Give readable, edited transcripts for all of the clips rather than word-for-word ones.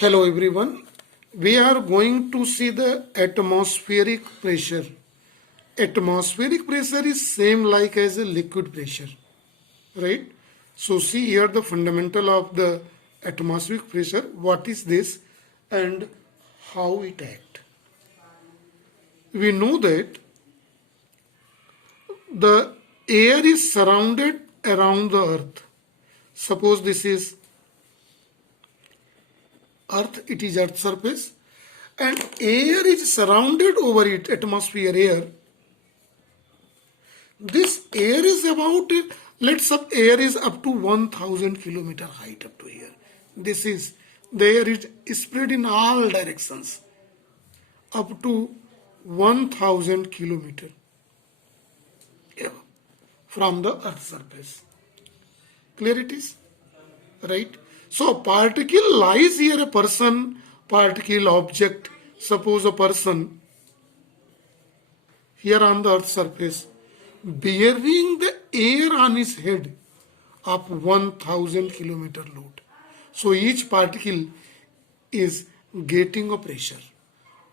Hello everyone. We are going to see the atmospheric pressure. Atmospheric pressure is same like as a liquid pressure, right? So see here the fundamental of the atmospheric pressure. What is this and how it act? We know that the air is surrounded around the earth. Suppose this is earth, it is earth surface and air is surrounded over it, atmosphere air. This air is about, let's say air is up to 1000 kilometer height up to here. This is, the air is spread in all directions up to 1000 kilometer from the earth surface. Clear it is? Right? So particle lies here, a person, particle, object. Suppose a person here on the earth surface bearing the air on his head of 1000 kilometer load. So each particle is getting a pressure,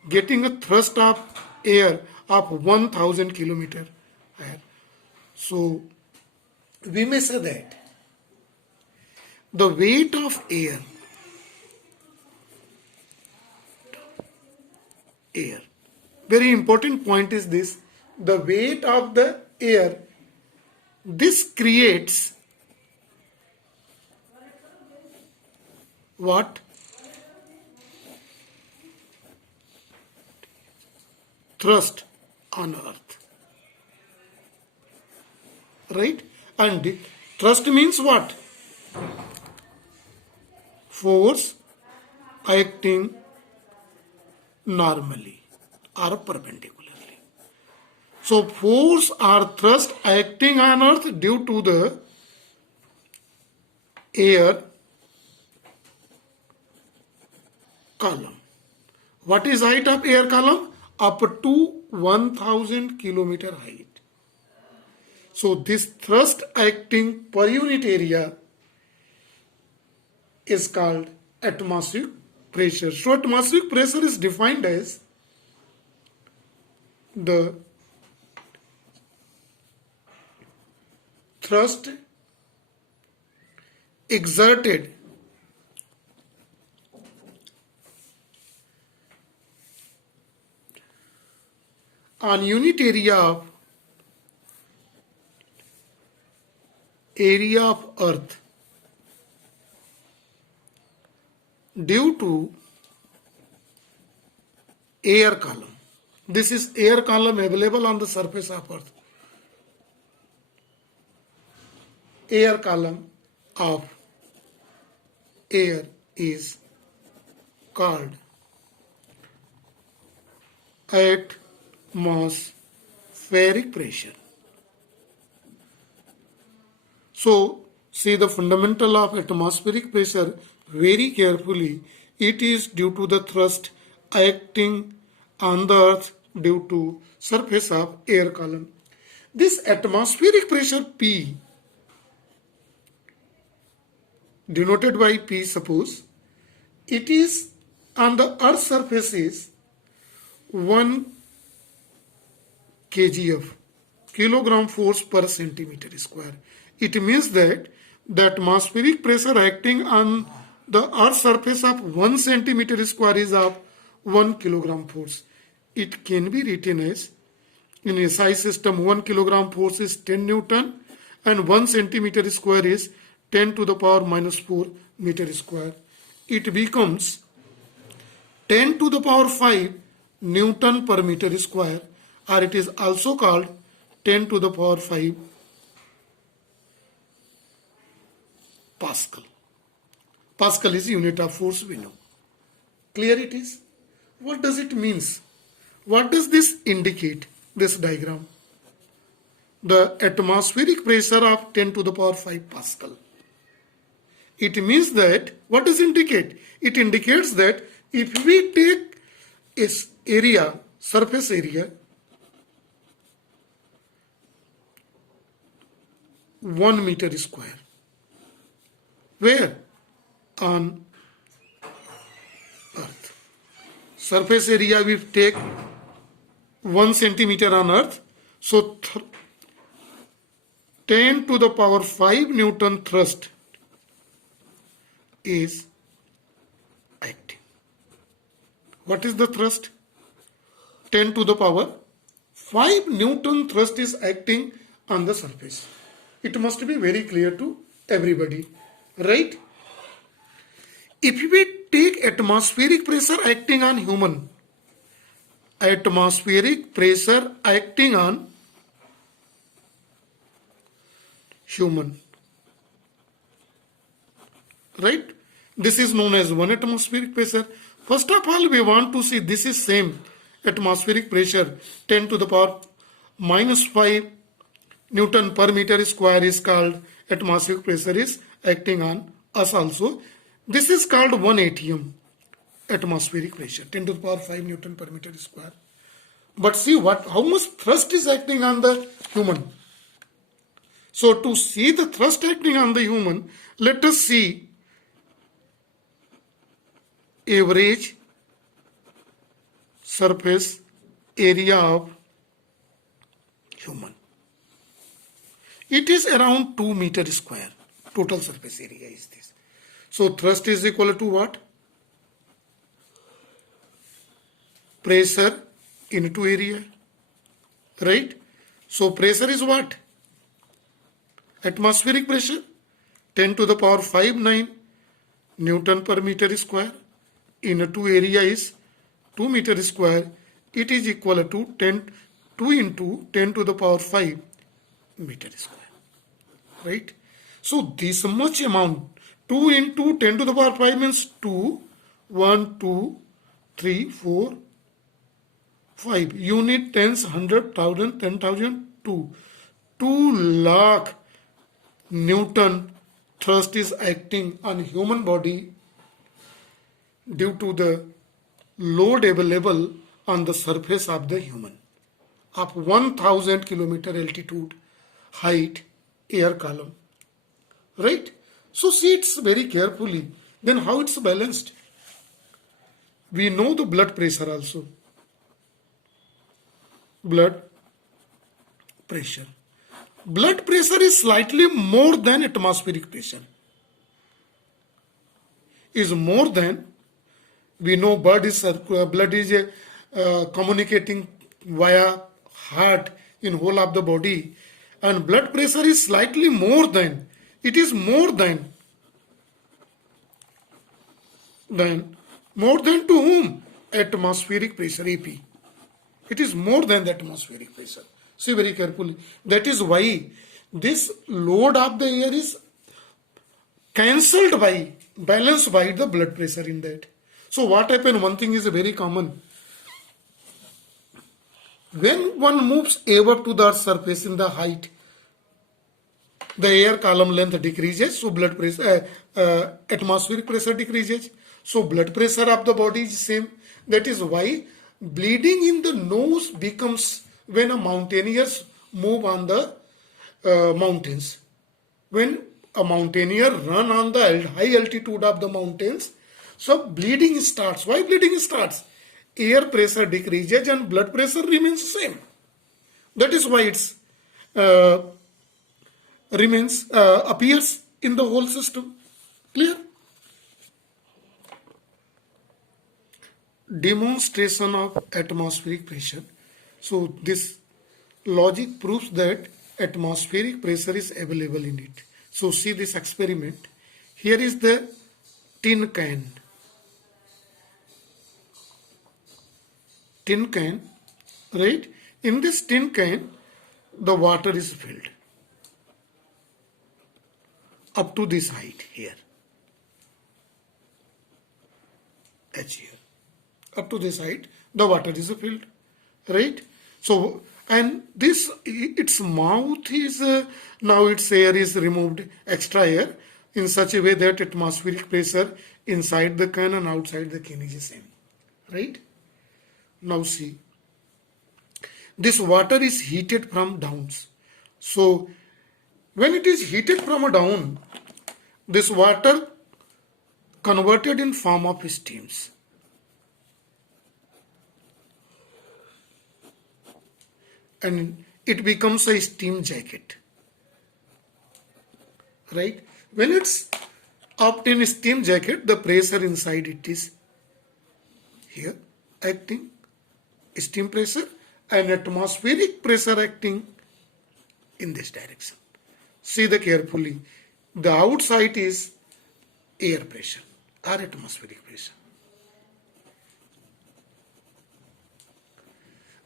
getting a thrust of air of 1000 kilometer air. So we may say that the weight of air, very important point is this, the weight of the air, this creates what? Thrust on earth. Right? And thrust means what? Force acting normally or perpendicularly. So force or thrust acting on earth due to the air column. What is height of air column? Up to 1000 kilometer height. So this thrust acting per unit area is called atmospheric pressure. So atmospheric pressure is defined as the thrust exerted on unit area of earth due to air column. This is air column available on the surface of earth. Air column of air is called atmospheric pressure. So see the fundamental of atmospheric pressure very carefully. It is due to the thrust acting on the earth due to surface of air column. This atmospheric pressure P, denoted by P, suppose it is on the earth surface is 1 kgf, kilogram force per centimeter square. It means that the atmospheric pressure acting on the earth surface of 1 centimeter square is of 1 kilogram force. It can be written as, in a SI system, 1 kilogram force is 10 Newton and 1 centimeter square is 10 to the power minus 4 meter square. It becomes 10 to the power 5 Newton per meter square, or it is also called 10 to the power 5 Pascal. Pascal is unit of force, we know. Clear it is? What does it means? What does this indicate, this diagram? The atmospheric pressure of 10 to the power 5 Pascal. It means that, what does it indicate? It indicates that if we take its area, surface area, 1 meter square, where on surface area we take 1 centimeter on earth. So 10 to the power 5 Newton thrust is acting. What is the thrust? 10 to the power 5 Newton thrust is acting on the surface. It must be very clear to everybody, right? If we take atmospheric pressure acting on human, atmospheric pressure acting on human, right? This is known as 1 atmospheric pressure. First of all, we want to see this is same atmospheric pressure 10 to the power minus 5 Newton per meter square is called atmospheric pressure is acting on us also. This is called 1 atm atmospheric pressure 10 to the power 5 Newton per meter square. But see how much thrust is acting on the human. So to see the thrust acting on the human, let us see average surface area of human. It is around 2 meter square. Total surface area is this. So thrust is equal to what? Pressure into area. Right? So pressure is what? Atmospheric pressure 10 to the power 5 9 Newton per meter square into area is 2 meter square. It is equal to 2 into 10 to the power 5 meter square. Right? So this much amount 2 into 10 to the power 5 means 2 1 2 3 4 5 unit tens 100,000 10,000 2 lakh Newton thrust is acting on human body due to the load available on the surface of the human of 1000 kilometer altitude height air column. Right? So see it's very carefully. Then how it's balanced? We know the blood pressure also. Blood pressure. Blood pressure is slightly more than atmospheric pressure. Is more than, we know blood is communicating via heart in whole of the body, and blood pressure is slightly more than, it is more than to whom? Atmospheric pressure, AP. It is more than the atmospheric pressure. See very carefully. That is why this load of the air is cancelled by, balanced by the blood pressure in that. So what happens? One thing is very common. When one moves above to the earth's surface in the height, the air column length decreases, so blood pressure, atmospheric pressure decreases. So blood pressure of the body is same. That is why bleeding in the nose becomes when a mountaineers move on the mountains. When a mountaineer run on the high altitude of the mountains, so bleeding starts. Why bleeding starts? Air pressure decreases and blood pressure remains same. That is why it's appears in the whole system. Clear? Demonstration of atmospheric pressure. So this logic proves that atmospheric pressure is available in it. So see this experiment. Here is the tin can. Tin can, right? In this tin can, the water is filled up to this height here. H here. Up to this height, the water is filled, right? So, and this, its mouth is, now its air is removed, extra air, in such a way that atmospheric pressure inside the can and outside the can is the same, right? Now see, this water is heated from downs. So, when it is heated from a down, this water converted in form of steams. and it becomes a steam jacket, right? When it's up in steam jacket, the pressure inside it is here acting steam pressure and atmospheric pressure acting in this direction. See the carefully. The outside is air pressure or atmospheric pressure.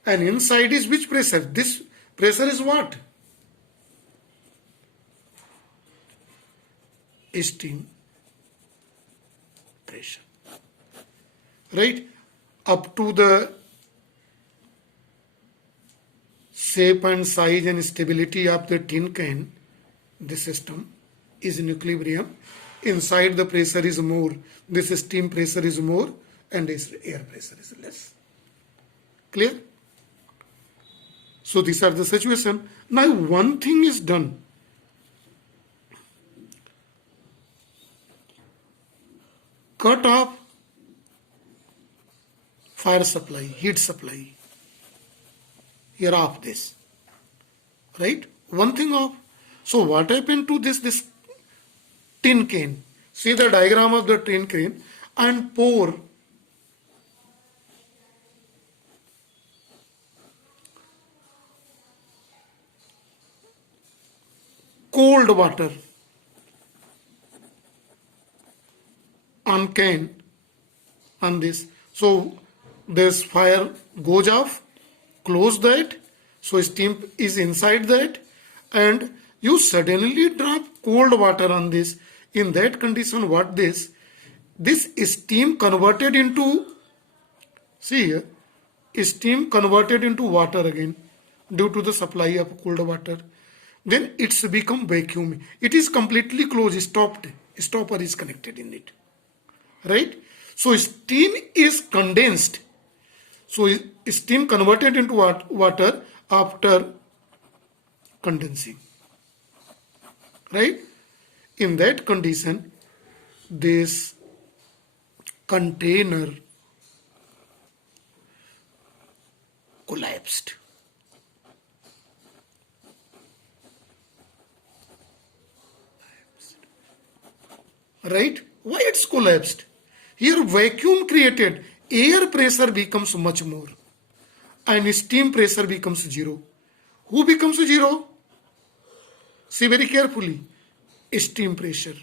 And inside is which pressure? This pressure is what? Steam pressure. Right? Up to the shape and size and stability of the tin can, the system is in equilibrium. Inside the pressure is more, this steam pressure is more, and this air pressure is less. Clear? So these are the situation. Now one thing is done. Cut off fire supply, heat supply. Here off this. Right? One thing off. So what happened to this tin can? See the diagram of the tin can and pour cold water on can on this. So this fire goes off, close that, so steam is inside that, and you suddenly drop cold water on this. In that condition, what this steam converted into, see here, steam converted into water again due to the supply of cold water. Then it's become vacuum. It is completely closed, stopped. Stopper is connected in it. Right? So steam is condensed. So steam converted into water after condensing. Right? In that condition, this container collapsed. Right? Why it's collapsed? Here vacuum created, air pressure becomes much more and steam pressure becomes zero. Who becomes zero? See very carefully. Steam pressure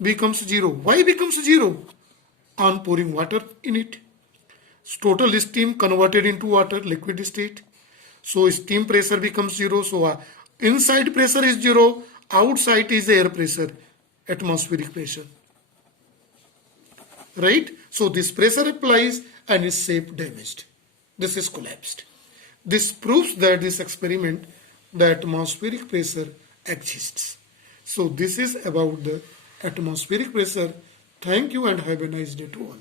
becomes zero. Why becomes zero? On pouring water in it. Total steam converted into water, liquid state. So steam pressure becomes zero. So inside pressure is zero. Outside is air pressure, atmospheric pressure. Right? So this pressure applies and is shape damaged. This is collapsed. This proves that this experiment, the atmospheric pressure exists. So this is about the atmospheric pressure. Thank you and have a nice day to all.